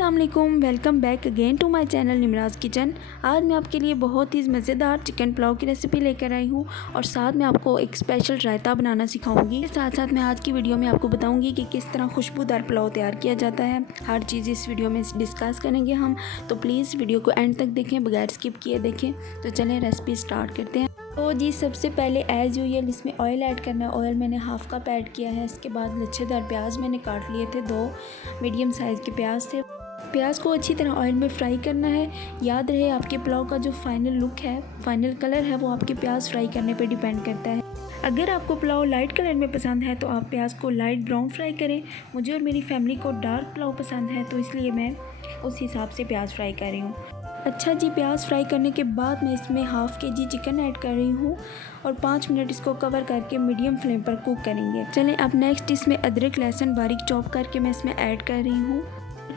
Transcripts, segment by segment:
अस्सलाम वालेकुम, welcome back again to my channel Nimra's kitchen. आज मैं आपके लिए बहुत ही मज़ेदार चिकन पुलाव की रेसिपी लेकर आई हूँ और साथ में आपको एक स्पेशल रायता बनाना सिखाऊंगी। साथ साथ मैं आज की वीडियो में आपको बताऊंगी कि किस तरह खुशबूदार पुलाव तैयार किया जाता है। हर चीज़ इस वीडियो में डिस्कस करेंगे हम, तो प्लीज़ वीडियो को एंड तक देखें, बगैर स्किप किए देखें। तो चलें रेसिपी स्टार्ट करते हैं। तो जी सबसे पहले एज़ यूजुअल इसमें ऑयल ऐड करना है। ऑयल मैंने हाफ़ कप ऐड किया है। इसके बाद लच्छेदार प्याज मैंने काट लिए थे, 2 मीडियम साइज़ के प्याज थे। प्याज को अच्छी तरह ऑयल में फ्राई करना है। याद रहे आपके पुलाव का जो फाइनल लुक है, फाइनल कलर है, वो आपके प्याज फ्राई करने पे डिपेंड करता है। अगर आपको पुलाव लाइट कलर में पसंद है तो आप प्याज को लाइट ब्राउन फ्राई करें। मुझे और मेरी फैमिली को डार्क पुलाव पसंद है, तो इसलिए मैं उस हिसाब से प्याज फ्राई कर रही हूँ। अच्छा जी, प्याज फ्राई करने के बाद मैं इसमें हाफ़ केजी चिकन ऐड कर रही हूँ और 5 मिनट इसको कवर करके मीडियम फ्लेम पर कुक करेंगे। चलें अब नेक्स्ट इसमें अदरक लहसुन बारीक चॉप करके मैं इसमें ऐड कर रही हूँ।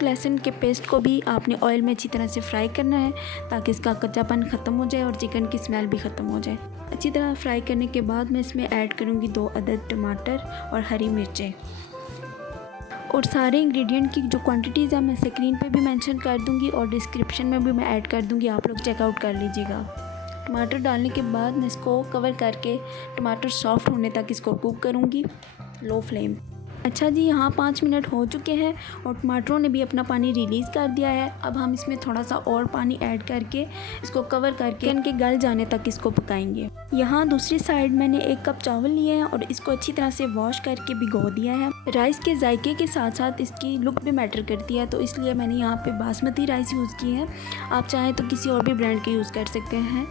लहसुन के पेस्ट को भी आपने ऑयल में अच्छी तरह से फ्राई करना है ताकि इसका कच्चापन ख़त्म हो जाए और चिकन की स्मेल भी ख़त्म हो जाए। अच्छी तरह फ्राई करने के बाद मैं इसमें ऐड करूँगी 2 अदद टमाटर और हरी मिर्चें। और सारे इंग्रेडिएंट की जो क्वांटिटीज़ है मैं स्क्रीन पे भी मेंशन कर दूँगी और डिस्क्रिप्शन में भी मैं ऐड कर दूँगी, आप लोग चेकआउट कर लीजिएगा। टमाटर डालने के बाद मैं इसको कवर करके टमाटर सॉफ्ट होने तक इसको कुक करूँगी लो फ्लेम। अच्छा जी, यहाँ 5 मिनट हो चुके हैं और टमाटरों ने भी अपना पानी रिलीज़ कर दिया है। अब हम इसमें थोड़ा सा और पानी ऐड करके इसको कवर करके इनके गल जाने तक इसको पकाएंगे। यहाँ दूसरी साइड मैंने 1 कप चावल लिए हैं और इसको अच्छी तरह से वॉश करके भिगो दिया है। राइस के जायके के साथ साथ इसकी लुक भी मैटर करती है, तो इसलिए मैंने यहाँ पर बासमती राइस यूज़ की है। आप चाहें तो किसी और भी ब्रांड के यूज़ कर सकते हैं।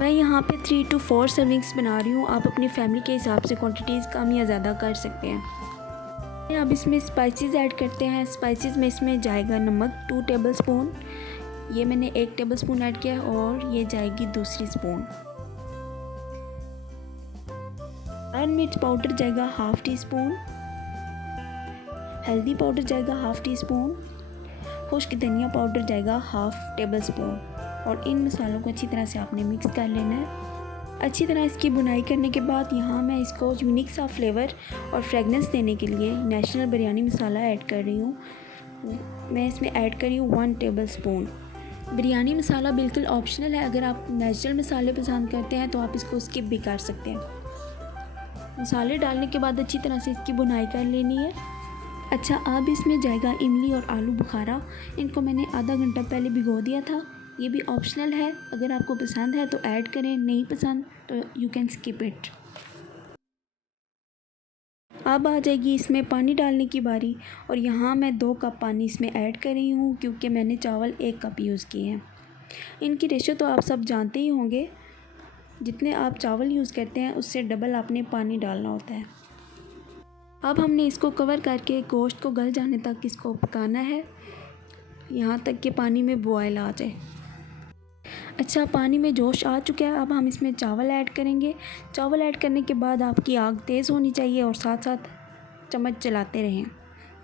मैं यहाँ पे 3 to 4 सर्विंग्स बना रही हूँ। आप अपनी फैमिली के हिसाब से क्वांटिटीज़ कम या ज़्यादा कर सकते हैं। अब इसमें स्पाइसेस ऐड करते हैं। स्पाइसेस में इसमें जाएगा नमक 2 टेबलस्पून, ये मैंने 1 टेबलस्पून ऐड किया और ये जाएगी दूसरी स्पून। लाल मिर्च पाउडर जाएगा हाफ़ टी स्पून, हल्दी पाउडर जाएगा हाफ़ टी स्पून, खुश्क धनिया पाउडर जाएगा हाफ़ टेबलस्पून। और इन मसालों को अच्छी तरह से आपने मिक्स कर लेना है। अच्छी तरह इसकी बुनाई करने के बाद यहाँ मैं इसको यूनिक सा फ्लेवर और फ्रेगनेंस देने के लिए नेशनल बिरयानी मसाला ऐड कर रही हूँ। मैं इसमें ऐड कर रही हूँ 1 टेबलस्पून। बिरयानी मसाला बिल्कुल ऑप्शनल है। अगर आप नेचुरल मसाले पसंद करते हैं तो आप इसको स्किप भी कर सकते हैं। मसाले डालने के बाद अच्छी तरह से इसकी बुनाई कर लेनी है। अच्छा, अब इसमें जाएगा इमली और आलू बुखारा। इनको मैंने आधा घंटा पहले भिगो दिया था। ये भी ऑप्शनल है, अगर आपको पसंद है तो ऐड करें, नहीं पसंद तो यू कैन स्किप इट। अब आ जाएगी इसमें पानी डालने की बारी और यहाँ मैं 2 कप पानी इसमें ऐड कर रही हूँ क्योंकि मैंने चावल 1 कप यूज़ किए हैं। इनकी रेशो तो आप सब जानते ही होंगे, जितने आप चावल यूज़ करते हैं उससे डबल आपने पानी डालना होता है। अब हमने इसको कवर करके गोश्त को गल जाने तक इसको पकाना है, यहाँ तक कि पानी में बॉयल आ जाए। अच्छा, पानी में जोश आ चुका है। अब हम इसमें चावल ऐड करेंगे। चावल ऐड करने के बाद आपकी आग तेज़ होनी चाहिए और साथ साथ चम्मच चलाते रहें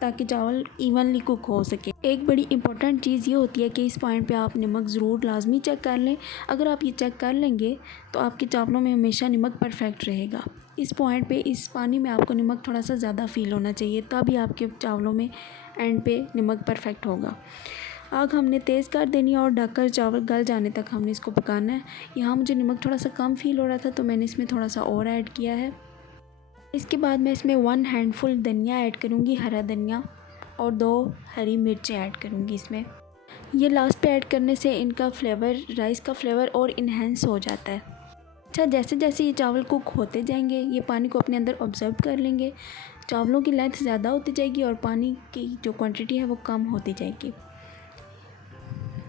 ताकि चावल इवनली कुक हो सके। एक बड़ी इंपॉर्टेंट चीज़ ये होती है कि इस पॉइंट पे आप नमक ज़रूर लाजमी चेक कर लें। अगर आप ये चेक कर लेंगे तो आपके चावलों में हमेशा नमक परफेक्ट रहेगा। इस पॉइंट पे इस पानी में आपको नमक थोड़ा सा ज़्यादा फ़ील होना चाहिए, तभी आपके चावलों में एंड पे नमक परफेक्ट होगा। आग हमने तेज़ कर देनी है और ढककर चावल गल जाने तक हमने इसको पकाना है। यहाँ मुझे नमक थोड़ा सा कम फ़ील हो रहा था तो मैंने इसमें थोड़ा सा और ऐड किया है। इसके बाद मैं इसमें 1 हैंडफुल धनिया ऐड करूँगी, हरा धनिया, और 2 हरी मिर्चें ऐड करूँगी इसमें। ये लास्ट पे ऐड करने से इनका फ्लेवर, राइस का फ्लेवर और इन्हेंस हो जाता है। अच्छा, जैसे जैसे ये चावल कुक होते जाएंगे ये पानी को अपने अंदर ऑब्जर्व कर लेंगे। चावलों की लेंथ ज़्यादा होती जाएगी और पानी की जो क्वान्टिटी है वो कम होती जाएगी।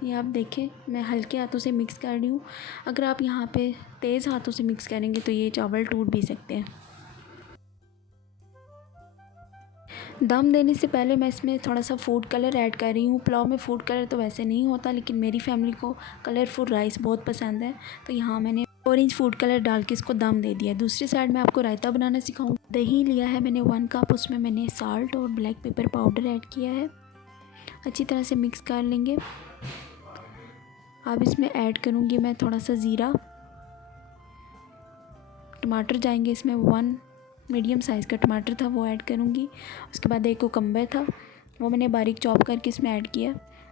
ये आप देखें, मैं हल्के हाथों से मिक्स कर रही हूँ। अगर आप यहाँ पे तेज़ हाथों से मिक्स करेंगे तो ये चावल टूट भी सकते हैं। दम देने से पहले मैं इसमें थोड़ा सा फूड कलर ऐड कर रही हूँ। पुलाव में फूड कलर तो वैसे नहीं होता, लेकिन मेरी फैमिली को कलरफुल राइस बहुत पसंद है, तो यहाँ मैंने ऑरेंज फूड कलर डाल के इसको दम दे दिया। दूसरी साइड में आपको रायता बनाना सिखाऊँ। दही लिया है मैंने 1 कप, उसमें मैंने साल्ट और ब्लैक पेपर पाउडर ऐड किया है। अच्छी तरह से मिक्स कर लेंगे। अब इसमें ऐड करूँगी मैं थोड़ा सा ज़ीरा। टमाटर जाएंगे इसमें, 1 मीडियम साइज़ का टमाटर था वो ऐड करूँगी। उसके बाद 1 कुकम्बर था, वो मैंने बारीक चॉप करके इसमें ऐड किया।